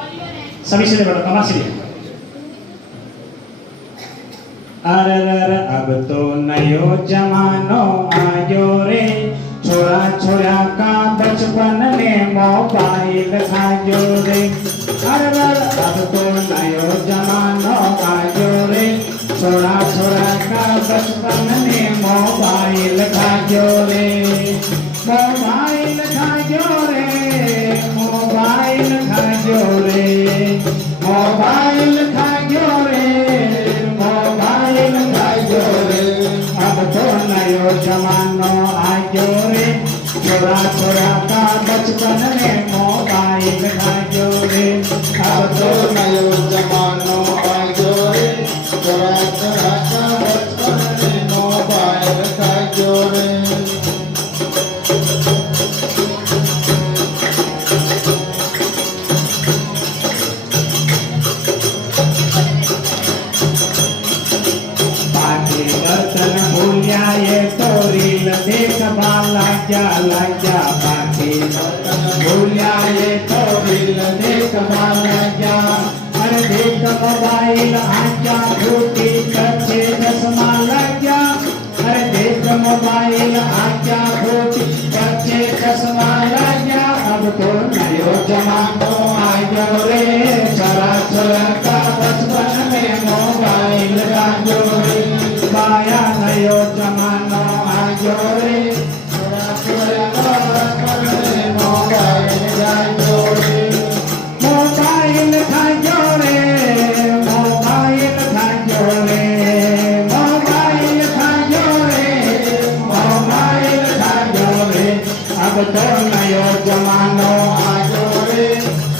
सभी से बोलो कमा से अरे अब तो नयो जमानो आयो रे छोरा छोरा का बचपन में मोबाइल खायो रे अरे अब तो नयो जमानो आयो रे छोरा छोरा का बचपन में मोबाइल खायो रे मोबाइल खायो रे मोबाइल खायो रे मोबाइल खायो रे मोबाइल खायो रे अब तो नयो जमानो आयो रे छोरा छोरा का बचपन में मोबाइल खायो रे अब तो नयो जमानो आयो रे छोरा छोरा का बचपन में मोबाइल खायो रे ये तो रील देख लग्या लग्या बाकी भूलिया ये तो रील देख लग्या अरे देख मोबाइल आजा झूठी कच्चे चश्मा लग्या अरे देख मोबाइल आजा झूठी कच्चे चश्मा लग्या अब तो नयो जमानो आयो रे छोरा छोरा का बचपन में मोबाइल आयो रे माया नयो जमानो आयो रे छोरा छोरा का बचपन में मोबाइल आयो रे मोबाइल खायो रे मोबाइल खायो रे मोबाइल खायो रे मोबाइल खायो रे अब तो नयो जमानो आयो रे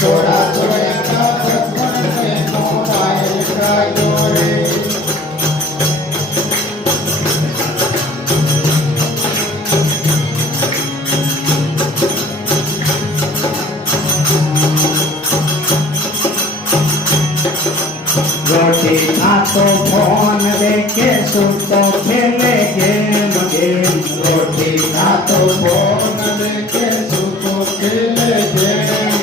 छोरा छोरा का बचपन में मोबाइल आयो रे रोटी खातो फोन देखे सुतो खेले गेम गेम रोटी खातो फोन देखे सुतो खेले गेम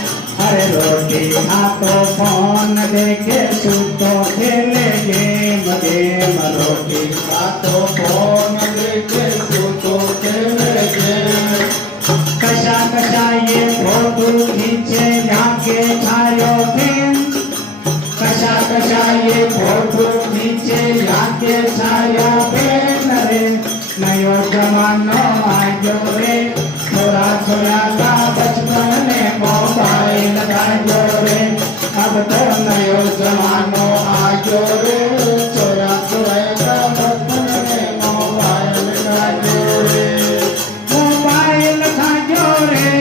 अरे रोटी खातो फोन देखे सुतो खेले गेम गेम रोटी खातो फोन देखे सुतो खेले गेम कशा कशा ये फोटो खींचे जाके छायो फेम कशा कशा ये फोटो नीचे जाके छाया फेम रे नयो जमानो आयो रे छोरा छोरा का बचपन में मोबाइल आयो रे अब तो नयो जमानो आयो रे छोरा छोरा का बचपन में मोबाइल आयो रे मोबाइल खायो रे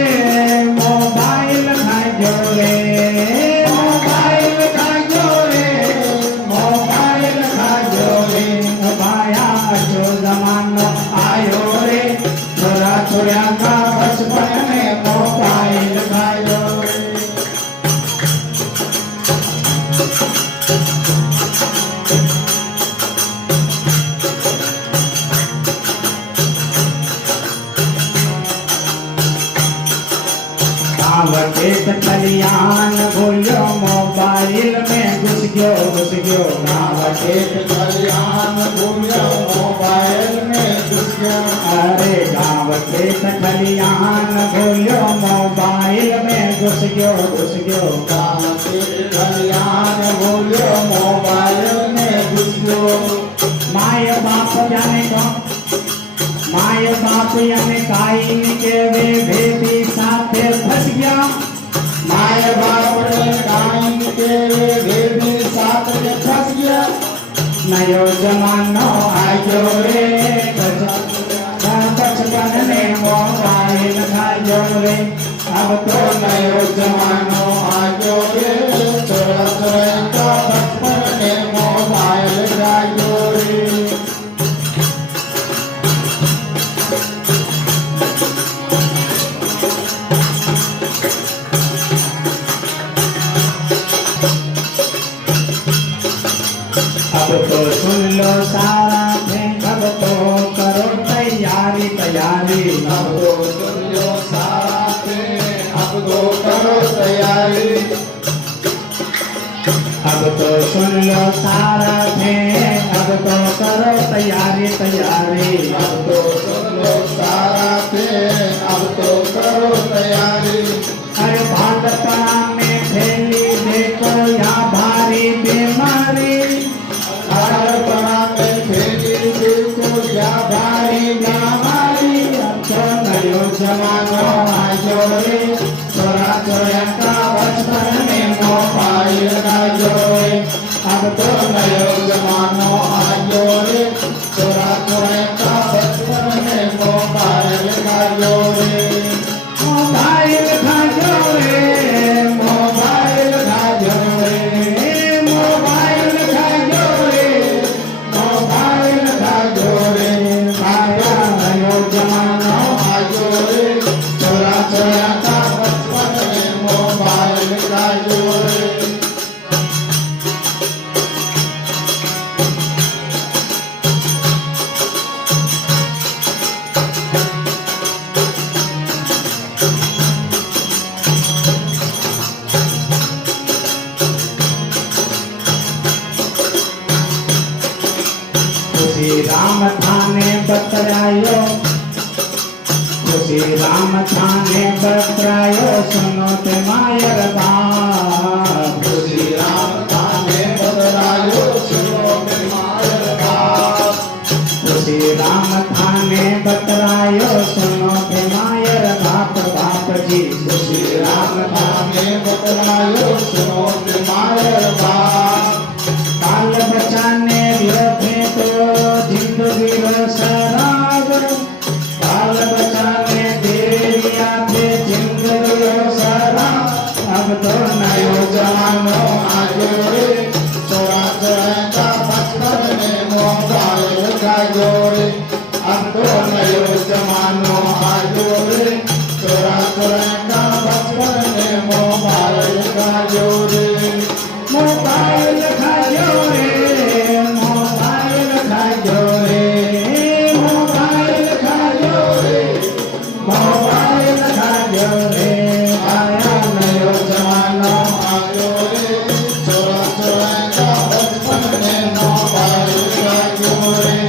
मोबाइल खायो रे मोबाइल खायो रे मोबाइल खायो रे माया जो जमानो आयो रे छोरा छोरा का बचपन में मोबाइल खायो रे खेत खलियान भूलो मोबाइल में घुस गयो गाँव खेत खलियान भूलो मोबाइल में घुस गयो अरे गाँव खेत खलियान भूलो मोबाइल में घुस गयो गाँव खेत खलियान भूलो मोबाइल में घुस गयो माय बाप जाने को माय बाप यानी काइन के वे भेदी साथे फंस गया माय बाप काइन के भेदी साथ में फंस गया नयो जमानो आयो रे बचपन में मोबाइल खायो रे अब तो नयो जमानो आयो रे छोरा छोरा का बचपन में मोबाइल खायो रे अब तो सुन लो सारा फेंक अब तो करो तैयारी तैयारी अब तो सुन लो सारा अब तो करो तैयारी अब तो सुन लो सारा थे, अब तो करो तैयारी तैयारी। अब तो सुन लो सारा थे, अब तो करो तैयारी। अरे भाजपा में फैली देखो यहाँ भारी बीमारी। भाजपा में फैली देखो यहाँ भारी बीमारी। अब तो नयो जमानो आयो रे, छोरा छोरा का बचपन में मोबाइल आयो रे। अब तो नयो जमानो आयो रे, छोरा छोरा का बचपन में मोबाइल आयो रे। मोबाइल खाजो रे, मोबाइल खाजो रे, मोबाइल खाजो रे, मोबाइल खाजो रे। आया नयो जमानो आयो रे, छोरा छोरा का बचपन में मोबाइल आयो रे। खुशी राम थाने बतरायो, खुशी राम थाने बतरायो, सुनो ते मायर बाप। खुशी राम थाने बतरायो, सुनो ते मायर बाप। खुशी राम थाने बतरायो, सुनो ते मायर बाप बाप जी। खुशी राम थाने बतरायो, सुनो ते मायर बाप। बाल बचाने लगे तो जिंदगी रो शराब, बाल बचाने देरिया थे जिंदगी रो शराब। अब तो नयो जमानो आयो रे, छोरा छोरा का बचपन में मोबाइल आयो रे। अब तो नयो जमानो आयो रे, छोरा छोरा का बचपन में मोबाइल आयो रे। मोबाइल खाजो रे, मोबाइल खाजो रे, मोबाइल खाजो रे, मोबाइल खाजो रे। आया नयो जमानो आयो रे, छोरा छोरा का बचपन में मोबाइल आयो रे।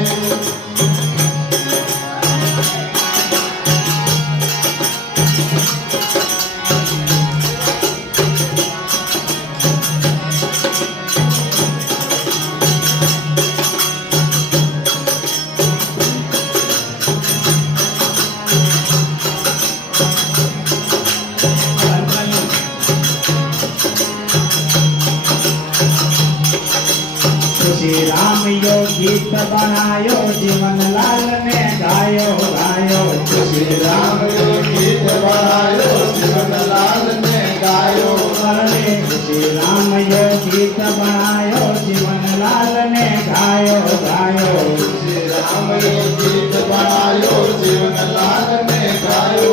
खुशी राम यो गीत बनायो, जीवन लाल ने गायो गायो। खुशी राम यो गीत बनायो, जीवन लाल ने गायो। अरे खुशी राम यो गीत बनायो, जीवन लाल ने गायो गायो। खुशी राम यो गीत बनायो, जीवन लाल ने गायो।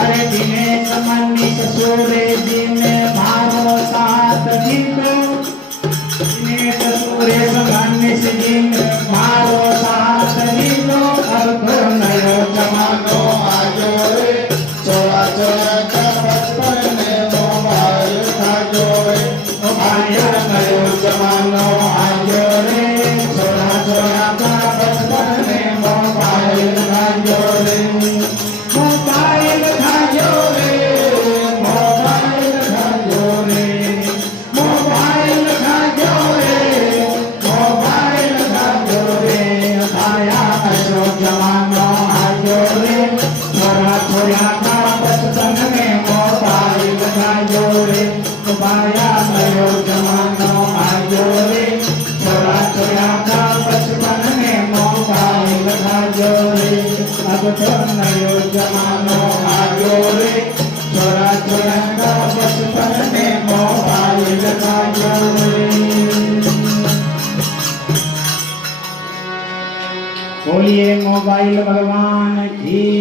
अरे दिनेश मनीष सूर्य जी ने मारो साथ जीतो, दिनेश सूर्य मनीष जी ने मारो साथ जीतो। अब तो नयो जमानो आयो रे, छोरा छोरा का बचपन में मोबाइल आयो रे। आया नयो जमानो आयो रे, छोरा छोरा का बचपन में मोबाइल आयो रे। मोबाइल खाजो रे, मोबाइल खाजो रे, मोबाइल खाजो रे, मोबाइल खाजो रे। आया नयो जमानो आयो रे, छोरा छोरा का बचपन में मोबाइल खाजो रे। आया नयो जमानो आयो रे, छोरा छोरा का बचपन में मोबाइल खाजो रे। अब तो नयो जमानो आयो रे, छोरा छोरा का बचपन में मोबाइल खाजो रे। बोलिए मोबाइल भगवान की।